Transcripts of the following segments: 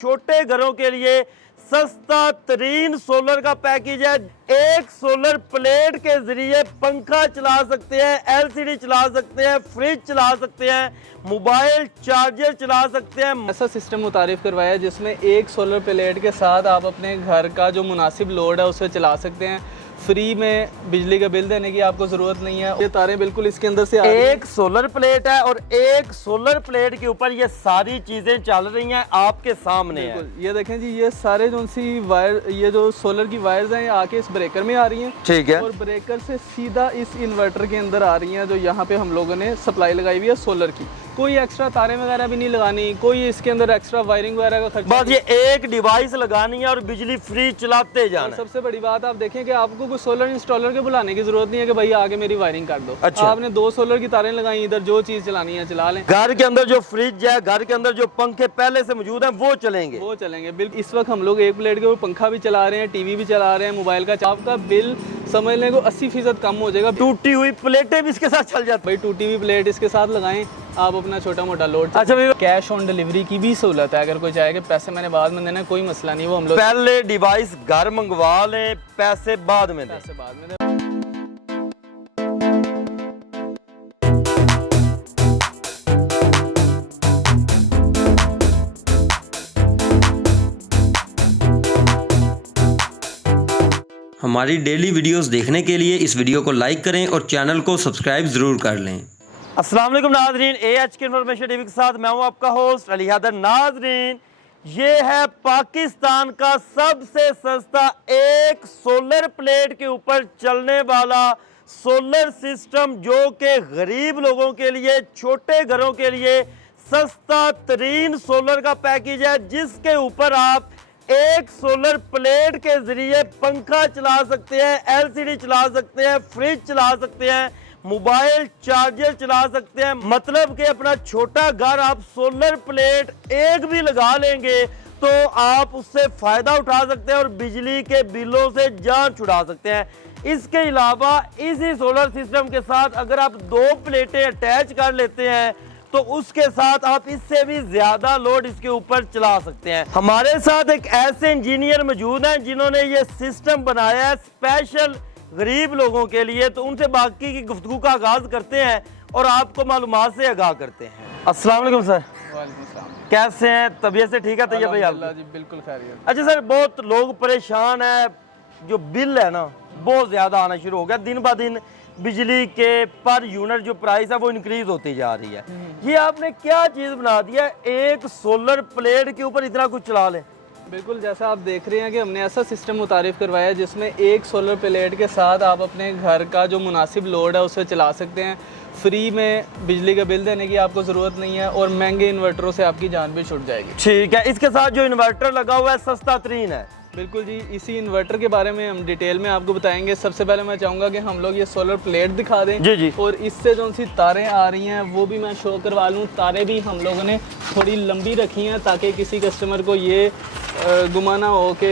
छोटे घरों के लिए सस्ता तरीन सोलर का पैकेज है। एक सोलर प्लेट के जरिए पंखा चला सकते हैं, एलसीडी चला सकते हैं, फ्रिज चला सकते हैं, मोबाइल चार्जर चला सकते हैं। ऐसा सिस्टम मुतारिफ करवाया है जिसमें एक सोलर प्लेट के साथ आप अपने घर का जो मुनासिब लोड है उसे चला सकते हैं। फ्री में बिजली का बिल देने की आपको ज़रूरत नहीं है। ये तारें बिल्कुल इसके अंदर से एक सोलर प्लेट है और एक सोलर प्लेट के ऊपर ये सारी चीजें चल रही हैं आपके सामने है। ये देखें जी, ये सारे जो सी वायर, ये जो सोलर की वायर्स हैं, ये आके इस ब्रेकर में आ रही हैं। ठीक है। और ब्रेकर से सीधा इस इन्वर्टर के अंदर आ रही हैं, जो यहाँ पे हम लोगों ने सप्लाई लगाई हुई है सोलर की। कोई एक्स्ट्रा तारें वगैरह भी नहीं लगानी, कोई इसके अंदर एक्स्ट्रा वायरिंग वगैरह का खर्चा। बस ये एक डिवाइस लगानी है और बिजली फ्री चलाते जाना। सबसे बड़ी बात आप देखें कि आपको कोई सोलर इंस्टॉलर के बुलाने की जरूरत नहीं है कि भाई आगे मेरी वायरिंग कर दो। अच्छा। आपने 2 सोलर की तारें लगाई, इधर जो चीज चलानी है चला लें। घर के अंदर जो फ्रिज है, घर के अंदर जो पंखे पहले से मौजूद हैं वो चलेंगे। बिल्कुल। इस वक्त हम लोग एक प्लेट के ऊपर पंखा भी चला रहे हैं, टीवी भी चला रहे हैं, मोबाइल का आपका बिल समझ लें को 80% कम हो जाएगा। टूटी हुई प्लेटें भी इसके साथ चल जाती। भाई टूटी हुई प्लेट इसके साथ लगाएं, आप अपना छोटा मोटा लोड। अच्छा भाई, कैश ऑन डिलीवरी की भी सहूलत है। अगर कोई चाहे कि पैसे मैंने बाद में देना, कोई मसला नहीं, वो हम लोग पहले डिवाइस घर मंगवा लें, पैसे बाद में दें। पैसे बाद में हमारी डेली वीडियोस देखने के लिए इस वीडियो को लाइक करें और चैनल को सब्सक्राइब ज़रूर कर लें। अस्सलाम वालेकुम नाजरीन, AHK इन्फॉर्मेशन टीवी के साथ मैं हूं आपका होस्ट अली हैदर। नाजरीन, ये है पाकिस्तान का सबसे सस्ता एक सोलर प्लेट के ऊपर चलने वाला सोलर सिस्टम, जो कि गरीब लोगों के लिए, छोटे घरों के लिए सस्ता तरीन सोलर का पैकेज है, जिसके ऊपर आप एक सोलर प्लेट के जरिए पंखा चला सकते हैं, एलसीडी चला सकते हैं, फ्रिज चला सकते हैं, मोबाइल चार्जर चला सकते हैं। मतलब कि अपना छोटा घर आप सोलर प्लेट एक भी लगा लेंगे तो आप उससे फायदा उठा सकते हैं और बिजली के बिलों से जान छुड़ा सकते हैं। इसके अलावा इसी सोलर सिस्टम के साथ अगर आप 2 प्लेटें अटैच कर लेते हैं तो उसके साथ आप इससे भी ज्यादा लोड इसके ऊपर चला सकते हैं। हमारे साथ एक ऐसे इंजीनियर मौजूद हैं जिन्होंने ये सिस्टम बनाया है स्पेशल गरीब लोगों के लिए। तो उनसे बाकी की गुफ्तगू का आगाज करते हैं और आपको मालूमात से आगाह करते हैं। अस्सलाम वालेकुम सर। कैसे हैं? तबीयत से ठीक है? तैयब भाई आप? जी बिल्कुल खैरियत। अच्छा सर, बहुत लोग परेशान है, जो बिल है ना बहुत ज्यादा आना शुरू हो गया। दिन ब दिन बिजली के पर यूनिट जो प्राइस है वो इंक्रीज होती जा रही है। ये आपने क्या चीज बना दिया, एक सोलर प्लेट के ऊपर इतना कुछ चला ले? बिल्कुल, जैसा आप देख रहे हैं कि हमने ऐसा सिस्टम मुतारिफ करवाया है जिसमें एक सोलर प्लेट के साथ आप अपने घर का जो मुनासिब लोड है उसे चला सकते हैं। फ्री में बिजली का बिल देने की आपको ज़रूरत नहीं है और महंगे इन्वर्टरों से आपकी जान भी छूट जाएगी। ठीक है। इसके साथ जो इन्वर्टर लगा हुआ है सस्ता तरीन है। बिल्कुल जी, इसी इन्वर्टर के बारे में हम डिटेल में आपको बताएंगे। सबसे पहले मैं चाहूँगा कि हम लोग ये सोलर प्लेट दिखा दें। जी जी। और इससे जो सी तारें आ रही हैं वो भी मैं शो करवा लूँ। तारें भी हम लोगों ने थोड़ी लंबी रखी हैं ताकि किसी कस्टमर को ये गुमाना हो कि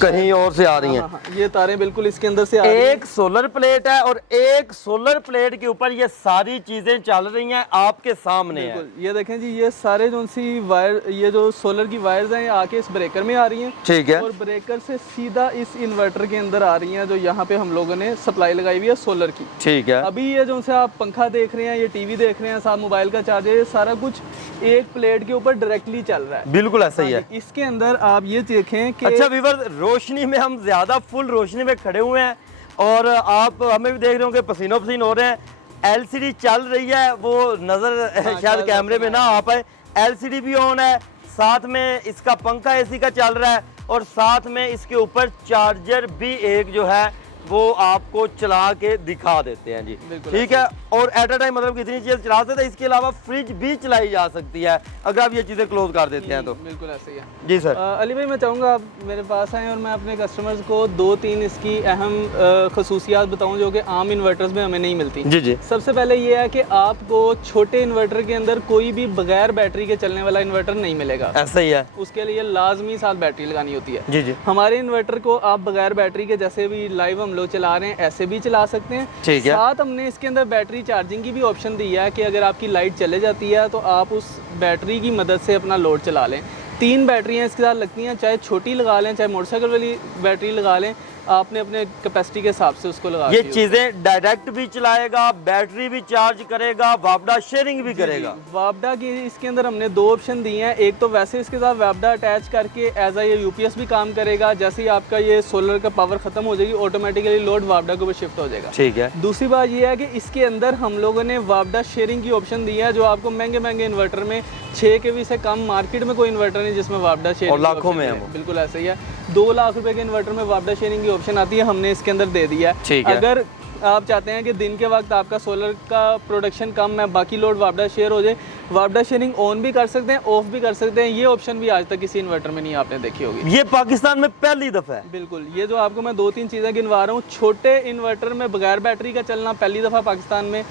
कहीं और से आ रही हैं। हाँ, ये तारें बिल्कुल इसके अंदर से आ रही हैं। एक सोलर प्लेट है और एक सोलर प्लेट के ऊपर ये सारी चीजें चल रही हैं आपके सामने है। ये देखें जी, ये सारे जो सी वायर, ये जो सोलर की वायर्स हैं, ये आके इस ब्रेकर में आ रही हैं। ठीक है। और ब्रेकर से सीधा इस इन्वर्टर के अंदर आ रही हैं, जो यहाँ पे हम लोगों ने सप्लाई लगाई हुई है सोलर की। ठीक है। अभी ये जो से आप पंखा देख रहे हैं, ये टीवी देख रहे हैं, साथ मोबाइल का चार्जर, ये सारा कुछ एक प्लेट के ऊपर डायरेक्टली चल रहा है। बिल्कुल ऐसा ही है। इसके अंदर आप ये देखें कि अच्छा व्यूअर्स, रोशनी में हम ज्यादा फुल रोशनी में खड़े हुए हैं और आप हमें भी देख रहे होंगे पसीनो पसीन हो रहे हैं। एलसीडी चल रही है, वो नजर शायद कैमरे में ना आ पाए। एलसीडी भी ऑन है, साथ में इसका पंखा एसी का चल रहा है और साथ में इसके ऊपर चार्जर भी एक जो है वो आपको चला के दिखा देते हैं जी। ठीक है। और एट अ टाइम मतलब कितनी चीज़ चला सकते हैं। इसके अलावा फ्रिज भी चलाई जा सकती है अगर आप ये चीज़ें क्लोज कर देते हैं तो। बिल्कुल ऐसे ही है जी सर। अली भाई, मैं चाहूँगा आप मेरे पास आएँ और मैं अपने कस्टमर्स को 2-3 इसकी अहम खसूसियात बताऊँ जो कि आम इन्वर्टर्स में हमें नहीं मिलती। जी जी। सबसे पहले ये है कि आपको छोटे इन्वर्टर के अंदर कोई भी बगैर बैटरी के चलने वाला इन्वर्टर नहीं मिलेगा। ऐसा ही है। उसके लिए लाजमी साथ बैटरी लगानी होती है। जी जी। हमारे इन्वर्टर को आप बगैर बैटरी के, जैसे भी लाइव हम लोग चला रहे हैं, ऐसे भी चला सकते हैं। ठीक है। साथ हमने इसके अंदर बैटरी चार्जिंग की भी ऑप्शन दी है कि अगर आपकी लाइट चले जाती है तो आप उस बैटरी की मदद से अपना लोड चला लें। 3 बैटरियाँ इसके साथ लगती हैं, चाहे छोटी लगा लें चाहे मोटरसाइकिल वाली बैटरी लगा लें, आपने अपने कैपेसिटी के हिसाब से उसको लगा ये चीजें डायरेक्ट भी चलाएगा, बैटरी भी चार्ज करेगा, वापडा शेयरिंग भी करेगा। वापडा की इसके अंदर हमने 2 ऑप्शन दिए हैं। एक तो वैसे इसके साथ वापडा अटैच करके एज ये यूपीएस भी काम करेगा, जैसे ही आपका ये सोलर का पावर खत्म हो जाएगी ऑटोमेटिकली लोड वापडा के ऊपर शिफ्ट हो जाएगा। ठीक है। दूसरी बात ये है कि इसके अंदर हम लोगों ने वापडा शेयरिंग की ऑप्शन दी है, जो आपको महंगे महंगे इन्वर्टर में 6 kV से कम मार्केट में कोई इन्वर्टर नहीं जिसमें वापडा शेयरिंग और लाखों में है। बिल्कुल ऐसे ही है। 2 लाख रुपए के इन्वर्टर में वापडा शेयरिंग की ऑप्शन आती है, हमने इसके अंदर दे दिया है। अगर आप चाहते हैं कि दिन के वक्त आपका सोलर का प्रोडक्शन कम है, बाकी लोड वापडा शेयर हो जाए, वापडा शेयरिंग ऑन भी कर सकते हैं, ऑफ भी कर सकते हैं। ये ऑप्शन भी आज तक किसी इन्वर्टर में नहीं आपने देखी होगी। ये पाकिस्तान में पहली दफा है। बिल्कुल। ये जो आपको मैं 2-3 चीज़ें गिनवा रहा हूँ, छोटे इन्वर्टर में बगैर बैटरी का चलना पहली दफ़ा पाकिस्तान में,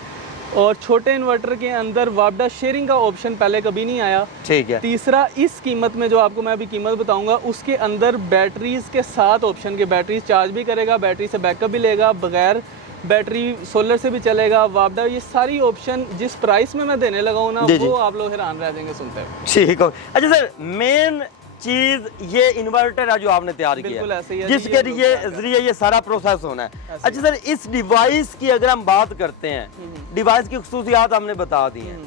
और छोटे इन्वर्टर के अंदर वापडा शेयरिंग का ऑप्शन पहले कभी नहीं आया। ठीक है। तीसरा, इस कीमत में जो आपको मैं अभी कीमत बताऊंगा उसके अंदर बैटरीज के साथ ऑप्शन के बैटरीज चार्ज भी करेगा, बैटरी से बैकअप भी लेगा, बगैर बैटरी सोलर से भी चलेगा वापडा। ये सारी ऑप्शन जिस प्राइस में मैं देने लगा हूँ ना, वो आप लोग हैरान रह जाएंगे सुनते हैं। ठीक है। अच्छा सर, मेन चीज ये इन्वर्टर है जो आपने तैयार किया है, जिसके जरिए ये सारा प्रोसेस होना है। अच्छा सर, इस डिवाइस की अगर हम बात करते हैं, डिवाइस की खुसूसियात हमने बता दी हैं,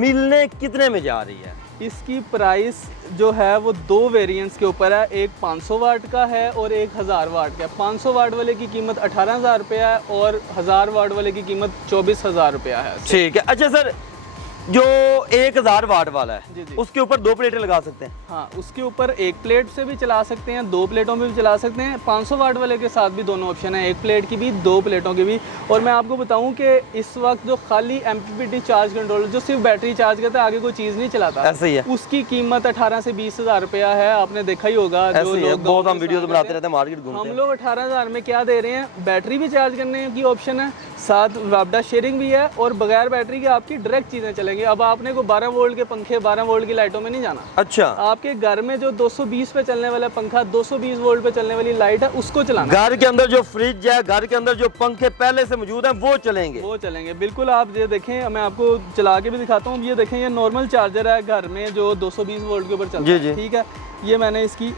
मिलने कितने में जा रही है? इसकी प्राइस जो है वो 2 वेरिएंट्स के ऊपर है, एक 500 वाट का है और एक 1000 वाट का है। 500 वाट वाले की कीमत 18,000 रुपया है और 1000 वाट वाले की कीमत 24,000 रुपया है। ठीक है। अच्छा सर, जो 1000 वाट वाला है, जी। उसके ऊपर 2 प्लेटें लगा सकते हैं? हाँ, उसके ऊपर 1 प्लेट से भी चला सकते हैं, 2 प्लेटों में भी चला सकते हैं। 500 वाट वाले के साथ भी दोनों ऑप्शन है, 1 प्लेट की भी 2 प्लेटों की भी। और मैं आपको बताऊं कि इस वक्त जो खाली MPPT चार्ज कंट्रोलर जो सिर्फ बैटरी चार्ज करता है, आगे कोई चीज़ नहीं चलाता, ऐसे ही है। उसकी कीमत 18 से 20,000 रुपया है। आपने देखा ही होगा, जो लोग बहुत हम वीडियो बनाते रहते हैं, मार्केट घूमते हैं। हम लोग 18,000 में क्या दे रहे हैं, बैटरी भी चार्ज करने की ऑप्शन है, साथ वापडा शेयरिंग भी है, और बगैर बैटरी के आपकी डायरेक्ट चीज़ें चलेंगी। अब आपने को 12 वोल्ट के पंखे, 12 वोल्ट की लाइटों में नहीं जाना। अच्छा। आपके घर में जो 220 पे चलने वाला पंखा, 220 वोल्ट पे चलने वाली लाइट है, उसको चलाना। घर के अंदर जो फ्रिज है, घर के अंदर जो पंखे पहले से मौजूद हैं, वो चलेंगे। वो चलेंगे, बिल्कुल। आप ये देखें, मैं आपको चला के भी दिखाता हूँ। ये देखें, ये नॉर्मल चार्जर है घर में जो 220 वोल्ट के ऊपर चलता है। ठीक है। ये मैंने इसकी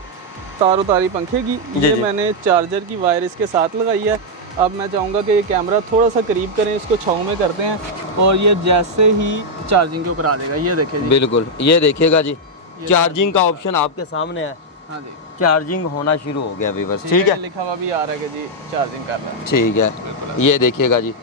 तार उतारी पंखे की, ये मैंने चार्जर की वायर इसके साथ लगाई है। अब मैं चाहूँगा कि ये कैमरा थोड़ा सा करीब करें, इसको छाँव में करते हैं, और ये जैसे ही चार्जिंग के ऊपर आ जाएगा, ये देखिए जी। बिल्कुल, ये देखिएगा जी, चार्जिंग का ऑप्शन आपके सामने है। हाँ जी, चार्जिंग होना शुरू हो गया व्यूअर्स। ठीक है, लिखा हुआ भी आ रहा है कि जी चार्जिंग कर रहा है। ठीक है। ये देखिएगा जी,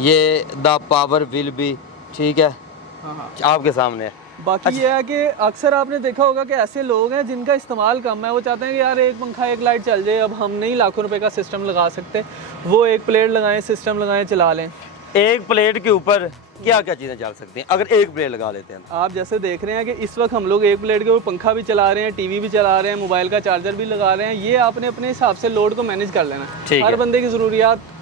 ये द पावर विल बी, ठीक है, हाँ, आपके सामने है। बाकी ये है कि अक्सर आपने देखा होगा कि ऐसे लोग हैं जिनका इस्तेमाल कम है, वो चाहते हैं कि यार एक पंखा एक लाइट चल जाए। अब हम नहीं लाखों रुपए का सिस्टम लगा सकते, वो 1 प्लेट लगाएं, सिस्टम लगाएं, चला लें। 1 प्लेट के ऊपर क्या क्या चीज़ें चल सकती हैं अगर 1 प्लेट लगा लेते हैं? आप जैसे देख रहे हैं कि इस वक्त हम लोग 1 प्लेट के ऊपर पंखा भी चला रहे हैं, टीवी भी चला रहे हैं, मोबाइल का चार्जर भी लगा रहे हैं। ये आपने अपने हिसाब से लोड को मैनेज कर लेना। हर बंदे की ज़रूरियात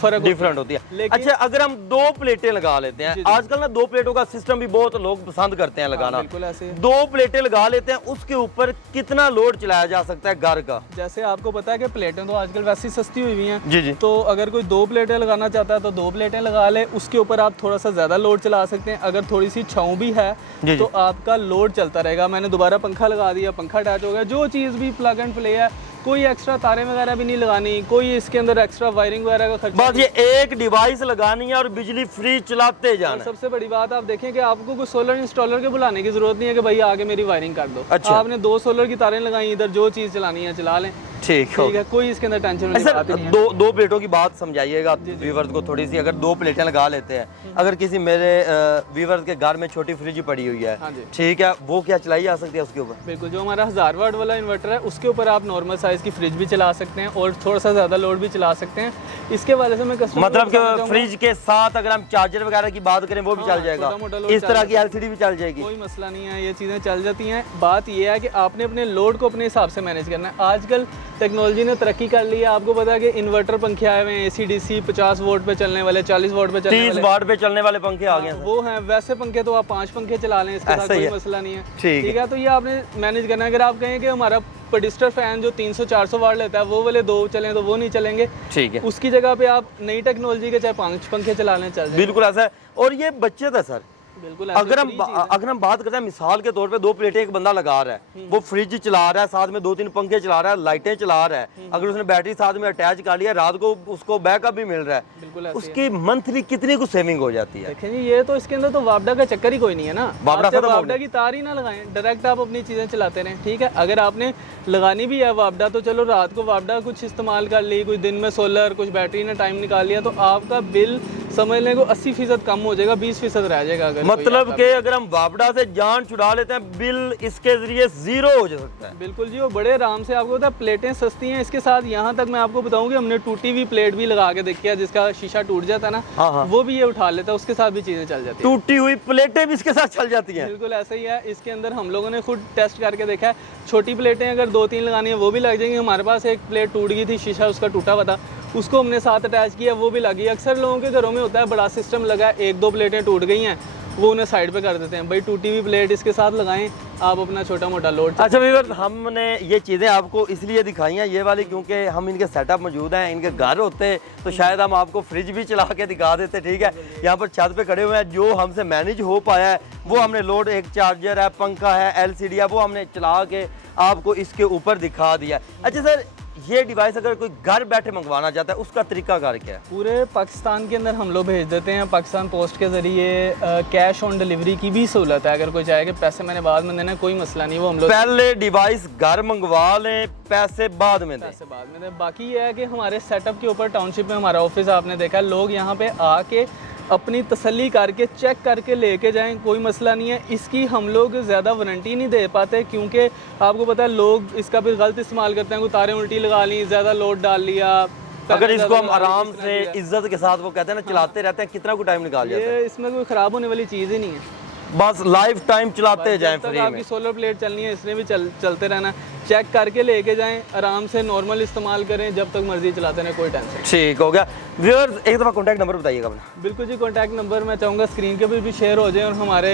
फर्क डिफरेंट होती है। अच्छा, अगर हम 2 प्लेटें लगा लेते हैं, आजकल ना 2 प्लेटों का सिस्टम भी बहुत लोग पसंद करते हैं लगाना। बिल्कुल ऐसे 2 प्लेटें लगा लेते हैं, उसके ऊपर कितना लोड चलाया जा सकता है घर का? जैसे आपको पता है कि प्लेटें तो आजकल वैसे ही सस्ती हुई हैं। जी। तो अगर कोई 2 प्लेटें लगाना चाहता है तो 2 प्लेटें लगा ले, उसके ऊपर आप थोड़ा सा ज़्यादा लोड चला सकते हैं। अगर थोड़ी सी छाँव भी है तो आपका लोड चलता रहेगा। मैंने दोबारा पंखा लगा दिया, पंखा अटैच हो गया। जो चीज़ भी प्लग एंड प्ले है, कोई एक्स्ट्रा तारे वगैरह भी नहीं लगानी, कोई इसके अंदर एक्स्ट्रा वायरिंग वगैरह का खर्चा। बस ये एक डिवाइस लगानी है और बिजली फ्री चलाते जाना। सबसे बड़ी बात आप देखें कि आपको कोई सोलर इंस्टॉलर के बुलाने की जरूरत नहीं है कि भाई आगे मेरी वायरिंग कर दो। अच्छा। आपने 2 सोलर की तारें लगाई, इधर जो चीज़ चलानी है चला लें। ठीक है, कोई इसके अंदर टेंशन वाली बात नहीं है। 2 प्लेटों की बात समझाइएगा व्यूअर्स को थोड़ी सी। अगर 2 प्लेटें लगा लेते हैं, अगर किसी मेरे व्यूअर्स के घर में छोटी फ्रिज पड़ी हुई है, ठीक है, वो क्या चलाई जा सकती है उसके ऊपर? बिल्कुल, जो हमारा 1000 वाट वाला इन्वर्टर है उसके ऊपर आप नॉर्मल साइज की फ्रिज भी चला सकते हैं और थोड़ा सा ज़्यादा लोड भी चला सकते हैं। इसके वाले से मैं कस्टमर मतलब कि फ्रिज के साथ अगर हम चार्जर वगैरह की बात करें वो भी चल जाएगा, इस तरह की LCD भी चल जाएगी, कोई मसला नहीं है, ये चीज़ें चल जाती हैं। बात ये है कि आपने अपने लोड को अपने हिसाब से मैनेज करना है। आजकल टेक्नोलॉजी ने तरक्की कर ली है। आपको पता है कि इन्वर्टर पंखे आए हुए हैं, AC/DC 50 वोल्ट पे चलने वाले, 40 वोल्ट पे चलने वाले, 30 वाट पे चलने वाले पंखे आ गए हैं। वो हैं। वैसे पंखे तो आप 5 पंखे चला लें, इसके साथ कोई मसला नहीं है। ठीक है, तो ये आपने मैनेज करना है। अगर आप कहें कि हमारा पेडिस्टर फैन जो 300-400 वाट लेता है, वो वाले 2 चलें तो वो नहीं चलेंगे। ठीक है, उसकी जगह पे आप नई टेक्नोलॉजी के चाहे 5 पंखे चला लें, चल जाए। बिल्कुल ऐसा है। और ये बचत है सर, बिल्कुल अगर हम बात करते हैं मिसाल के तौर पे 2 प्लेटें एक बंदा लगा रहा है, वो फ्रिज चला रहा है, साथ में 2-3 पंखे चला रहा है, लाइटें चला रहा है, अगर उसने बैटरी साथ में अटैच कर लिया, रात को उसको बैकअप भी मिल रहा है, बिल्कुल उसकी मंथली कितनी कुछ सेविंग हो जाती है। देखें जी, ये तो इसके अंदर तो वापडा का चक्कर ही कोई नहीं है ना। वापडा की तार ही ना लगाएं, डायरेक्ट आप अपनी चीज़ें चलाते रहें, ठीक है। अगर आपने लगानी भी है वापडा तो चलो रात को वापडा कुछ इस्तेमाल कर ली, कुछ दिन में सोलर, कुछ बैटरी ने टाइम निकाल लिया, तो आपका बिल समझ लें को 80% कम हो जाएगा, 20% रह जाएगा। अगर मतलब कि अगर हम वापडा से जान छुड़ा लेते हैं, बिल इसके जरिए 0 हो सकता है। बिल्कुल जी, वो बड़े आराम से। आपको पता है प्लेटें सस्ती हैं, इसके साथ यहाँ तक मैं आपको बताऊँ कि हमने टूटी हुई प्लेट भी लगा के देखी है, जिसका शीशा टूट जाता है ना, हाँ। वो भी ये उठा लेता है, उसके साथ भी चीज़ें चल जाती हैं। टूटी हुई प्लेटें भी इसके साथ चल जाती हैं। बिल्कुल ऐसा ही है। इसके अंदर हम लोगों ने खुद टेस्ट करके देखा है, छोटी प्लेटें अगर 2-3 लगानी है वो भी लग जाएंगी। हमारे पास एक प्लेट टूट गई थी, शीशा उसका टूटा हुआ था, उसको हमने साथ अटैच किया, वो भी लगी। अक्सर लोगों के घरों में होता है बड़ा सिस्टम लगा है, 1-2 प्लेटें टूट गई हैं, वो उन्हें साइड पे कर देते हैं। भाई टूटी हुई प्लेट इसके साथ लगाएं, आप अपना छोटा मोटा लोड। अच्छा व्यूअर्स, हमने ये चीज़ें आपको इसलिए दिखाई हैं ये वाली, क्योंकि हम इनके सेटअप मौजूद हैं, इनके घर होते तो शायद हम आपको फ्रिज भी चला के दिखा देते, ठीक है। यहाँ पर छत पे खड़े हुए हैं, जो हमसे मैनेज हो पाया है वो हमने लोड, एक चार्जर है, पंखा है, LCD है, वो हमने चला के आपको इसके ऊपर दिखा दिया। अच्छा सर, ये डिवाइस अगर कोई घर बैठे मंगवाना चाहता है उसका तरीका कार क्या है? पूरे पाकिस्तान के अंदर हम लोग भेज देते हैं। पाकिस्तान पोस्ट के ज़रिए कैश ऑन डिलीवरी की भी सहूलत है। अगर कोई चाहे कि पैसे मैंने बाद में देना, कोई मसला नहीं, वो हम लोग पहले डिवाइस घर मंगवा लें, पैसे बाद में दें। पैसे बाद में दें। बाकी ये है कि हमारे सेटअप के ऊपर टाउनशिप में हमारा ऑफिस आपने देखा है, लोग यहाँ पे आके अपनी तसल्ली करके चेक करके लेके जाएं, कोई मसला नहीं है। इसकी हम लोग ज़्यादा वारंटी नहीं दे पाते, क्योंकि आपको पता है लोग इसका फिर गलत इस्तेमाल करते हैं, कोई तारें उल्टी लगा ली, ज़्यादा लोड डाल लिया। अगर इसको हम आराम से इज्जत के साथ, वो कहते हैं ना, चलाते रहते हैं, कितना को टाइम निकाल जाता है? ये इसमें कोई ख़राब होने वाली चीज़ ही नहीं है, बस लाइफ टाइम चलाते जाएं फ्री में। आपकी सोलर प्लेट चलनी है, इसने भी चलते रहना। चेक करके लेके जाएं, आराम से नॉर्मल इस्तेमाल करें, जब तक मर्जी चलाते रहें, कोई टेंशन। ठीक हो गया। व्यूअर्स, एक दफ़ा कॉन्टैक्ट नंबर बताइएगा अपना। बिल्कुल जी, कॉन्टैक्ट नंबर मैं चाहूँगा स्क्रीन के ऊपर भी शेयर हो जाए, और हमारे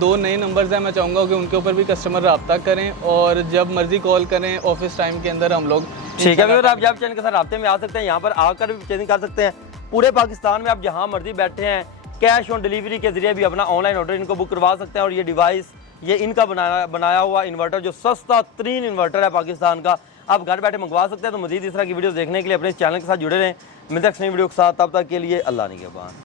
2 नए नंबर्स हैं, मैं चाहूँगा कि उनके ऊपर भी कस्टमर रब्ता करें, और जब मर्जी कॉल करें ऑफिस टाइम के अंदर हम लोग। ठीक है व्यूअर्स, आप जब चैनल के साथ राब्ते में आ सकते हैं, यहाँ पर आकर भी चेंज कर सकते हैं। पूरे पाकिस्तान में आप जहाँ मर्जी बैठे हैं, कैश ऑन डिलीवरी के जरिए भी अपना ऑनलाइन ऑर्डर इनको बुक करवा सकते हैं। और ये डिवाइस, ये इनका बनाया हुआ इन्वर्टर, जो सस्ता तरीन इन्वर्टर है पाकिस्तान का, आप घर बैठे मंगवा सकते हैं। तो मज़ीद इस तरह की वीडियोस देखने के लिए अपने इस चैनल के साथ जुड़े रहें। मिलते हैं नई वीडियो के साथ, तब तक के लिए अल्लाह निगहबान।